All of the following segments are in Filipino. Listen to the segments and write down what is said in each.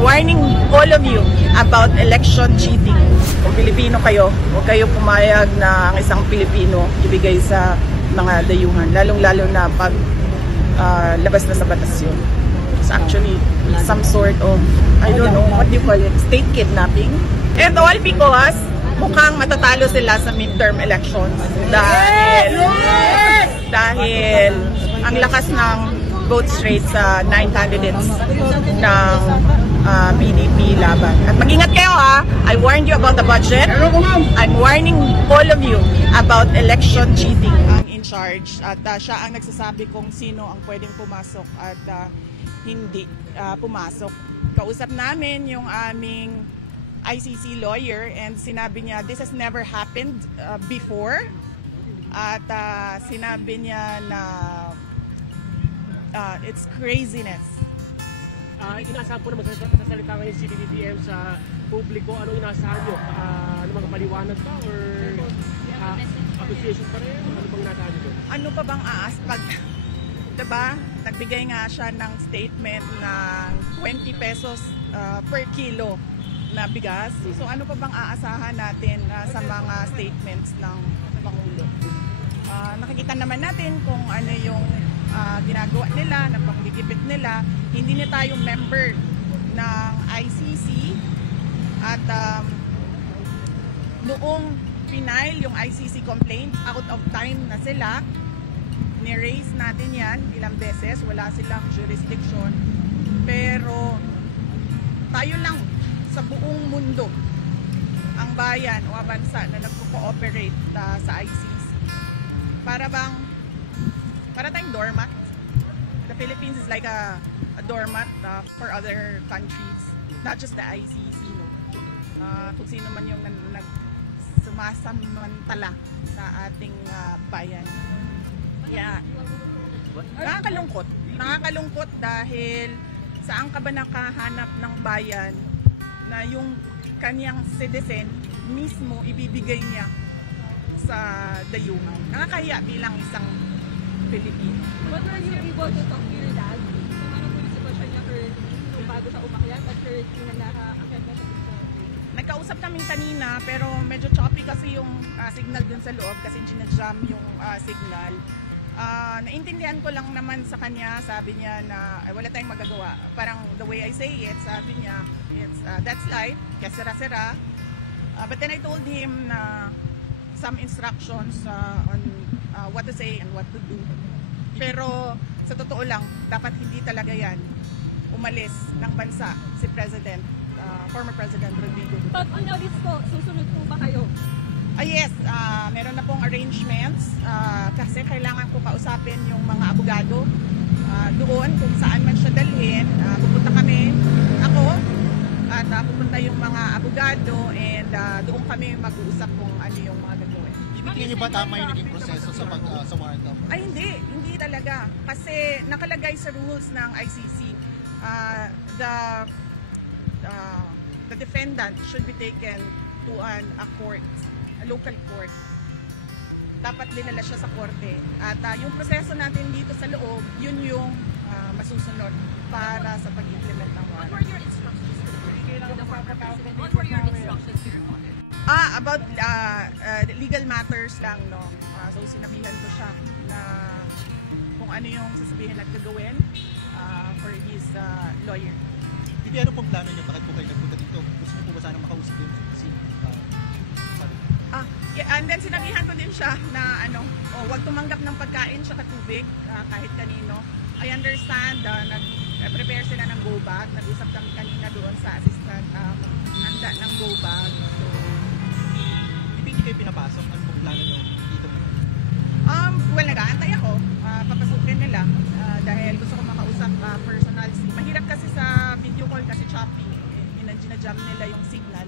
warning all of you about election cheating. Kung Pilipino kayo, huwag kayo pumayag na ang isang Pilipino ibigay sa mga dayuhan, lalong-lalo na pag labas na sa batas yun. It's actually some sort of, I don't know, what do you call it, state kidnapping. And all because mukhang matatalo sila sa midterm elections dahil ang lakas ng vote rate sa 9 candidates ng PDP laban. At mag-ingat kayo ha, I warned you about the budget. I'm warning all of you about election cheating. Ang in charge at siya ang nagsasabi kung sino ang pwedeng pumasok at hindi pumasok. Kausap namin yung aming ICC lawyer and sinabi niya this has never happened before at sinabi niya na it's craziness. Inaasahan po naman sa salita ngayon si DBM sa publiko. Ano inaasahan nyo? Ano mga paliwanag pa or association pa rin? Ano bang inaasahan nyo? Ano pa bang pag diba? Nagbigay nga siya ng statement ng 20 pesos per kilo na bigas. So ano pa bang aasahan natin sa mga statements ng Pangulo? Nakikita naman natin kung ano yung ginagawa nila, na panggigipit nila. Hindi na tayo member ng ICC at noong final yung ICC complaint, out of time na sila. Ni-raise natin yan ilang beses, wala silang jurisdiction, pero tayo lang sa buong mundo ang bayan o bansa na nagko-cooperate sa ICC. Para tayong doormat. The Philippines is like a doormat for other countries, not just the ICC. No? Kung sino man yung sumasamantala sa ating bayan. Yeah. Nakakalungkot dahil saan ka ba nakahanap ng bayan na yung kanyang citizen mismo ibibigay niya sa dayuhan. Nakakahiya bilang isang Pilipino. But were you able to talk to your dad? Kung ano po yung sitwasyon niya currently, kung bago siya umakyat at currently na nakaakyat na siya dito? Nagkausap namin kanina pero medyo choppy kasi yung signal dun sa loob kasi ginajam yung signal. Naintindihan ko lang naman sa kanya, sabi niya na wala tayong magagawa. Parang the way I say it, sabi niya, it's, that's life, kesera-sera. But then I told him na some instructions on what to say and what to do. Pero sa totoo lang, dapat hindi talaga yan umalis ng bansa si President, former President Rodrigo Duterte. Pag umalis po, susunod po ba kayo? Yes, meron na pong arrangements kasi kailangan ko kausapin yung mga abogado doon kung saan man siya dalhin. Pupunta kami, ako, at pupunta yung mga abogado and doon kami mag-uusap kung ano yung mga gagawin. Tingin niyo ba tama yung naging proseso sa warrant of? Ay hindi talaga. Kasi nakalagay sa rules ng ICC, the defendant should be taken to a court, a local court. Dapat dinala siya sa korte. At yung proseso natin dito sa loob, yun yung masusunod para sa pag-implement ng warrant. What were your instructions to the former president? What were your instructions to your mother? About legal matters lang, no. So sinabihan ko siya na kung ano yung sasabihin at gagawin for his lawyer. Hindi, ano pong plano niyo? Bakit po kayo nagpunta dito? Gusto niyo po ba sanang makausap din si yeah, and then sinabihan ko din siya na huwag tumanggap ng pagkain sa tubig kahit kanino. I understand, nag-prepare sila ng go bag. Nag-usap kami kanina doon sa assistant handa ng go bag. So, hindi kayo pinapasok? Ano pong plano niyo dito? Well, nag-aantay ako. Papasukin nila dahil gusto ko makausap personal. Mahirap kasi sa video call kasi choppy. Ginajam nila yung signal.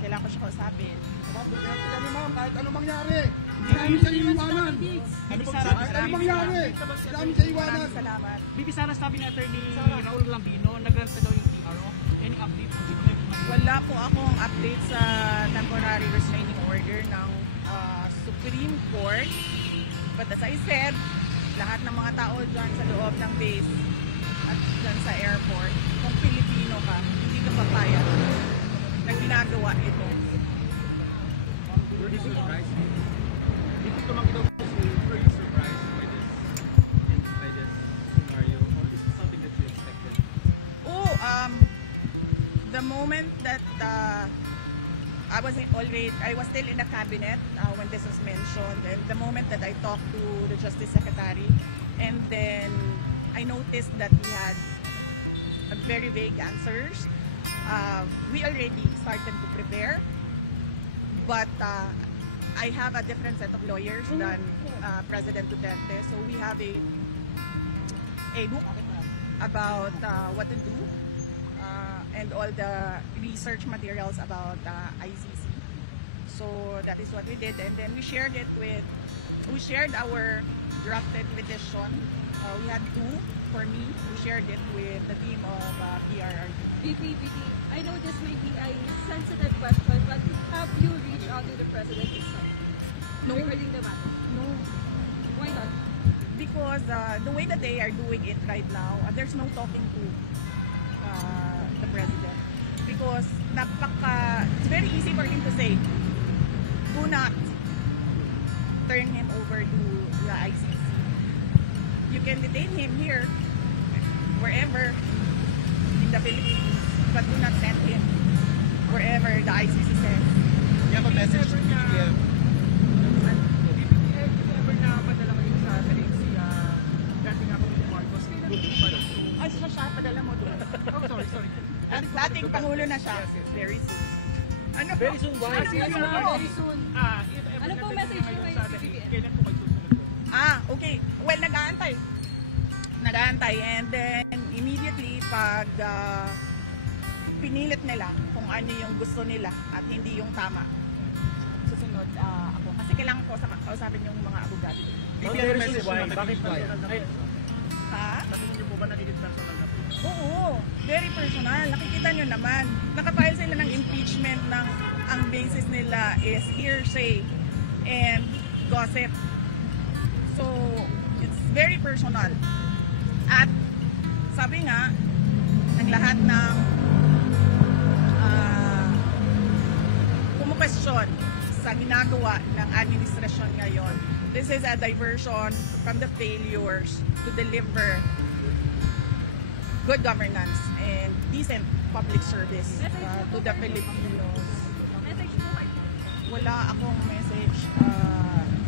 Kailangan ko siya kausapin. Kami ma'am, kahit ano mangyari, hindi sa iwanan. Kahit ano mangyari, hindi sa iwanan. Salamat. Bibi Sara, sabi ni Attorney Raul Lambino, nag-grant daw yung TRO. Any update po dito? Wala po akong update sa temporary restraining order ng Supreme Court. But as I said, lahat ng mga tao dyan sa loob ng base at dyan sa airport, kung Pilipino ka, the moment that I was still in the cabinet when this was mentioned, and the moment that I talked to the Justice Secretary, and then I noticed that he had very vague answers. We already started to prepare, but I have a different set of lawyers than President Duterte, so we have a book about what to do and all the research materials about ICC. So that is what we did, and then we shared our drafted petition. We had two for me. We shared it with the team of PRRD. VP, I know this may be a sensitive question, but have you reached out to the President himself? No. Regarding the matter? No, Why not? because the way that they are doing it right now, there's no talking to the president, because it's very easy for him to say, do not turn him over to the ICC. You can detain him here, wherever in the Philippines, but do not send him wherever the ICC says. You have a message to BBM. Ay, siya, padala mo doon. Oh, sorry. Dating Pangulo na siya. Very soon. Ano Very soon, why? Very soon. If ever Ano po nagdating message kayo nyo kay sa BBM? kailan po kayo susunod? Okay. Well, nag-aantay. And then, immediately, pag pinilit nila kung ano yung gusto nila at hindi yung tama, susunod ako. Kasi kailangan ko kausapin yung mga abogado. Ma'am, BBM very message soon, why? naman Bakit kay ba? BBM. Ay, Ha? sabi niyo po ba nagiging personal na po? Oo. Very personal. Nakikita nyo naman. Nakafile sila ng impeachment ng ang basis nila is hearsay and gossip. So, it's very personal. At sabi nga, ng lahat ng kumukwestiyon sa ginagawa ng administrasyon ngayon, this is a diversion from the failures to deliver good governance and decent public service to the Filipinos. Message po kay Wala akong message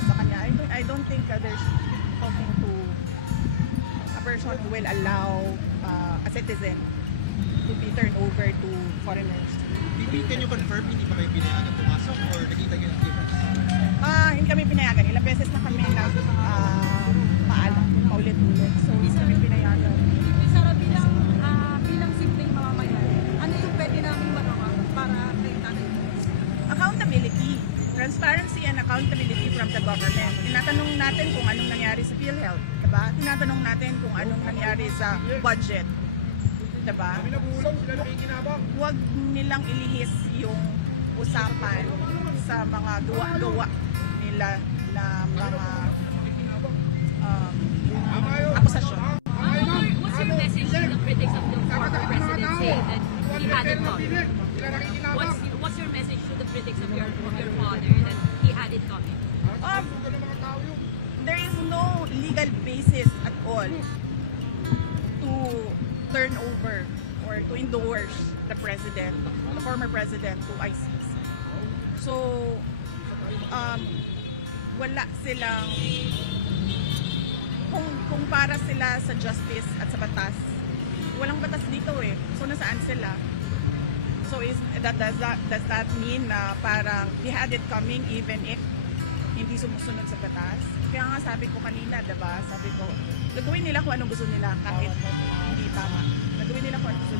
sa kanya. I don't think there's talking to a person who will allow a citizen to be turned over to foreigners. BB, can you confirm hindi pa kayo pinayagan pumasok or nakita nyo ng clearance? Hindi kami pinayagan. Ilang beses na kami paalam, paulit-ulit. So, hindi kami pinayagan. Sara, bilang simpleng mamamayan, ano yung pwede namin magawa para kay Tatay? Accountability. Transparency and accountability from the government. Tinatanong natin kung anong nangyari sa PhilHealth. Diba? Tinatanong natin kung anong nangyari sa budget. Diba? Huwag nilang ilihis yung usapan sa mga gawa-gawa nila na mga akusasyon. What's your message to the critics of the former president saying that he had it coming? What's your message to the critics of your father that he had it coming? There is no legal basis at all to turn over or to endorse the president, the former president, to ICC. So, wala silang, kung para sila sa justice at sa batas, walang batas dito eh. So, nasaan sila? So, does that mean na parang he had it coming even if hindi sumusunod sa batas? Kaya nga sabi ko kanina, diba? Sabi ko, gagawin nila kung anong gusto nila kahit hindi tama. Gagawin nila kung anong gusto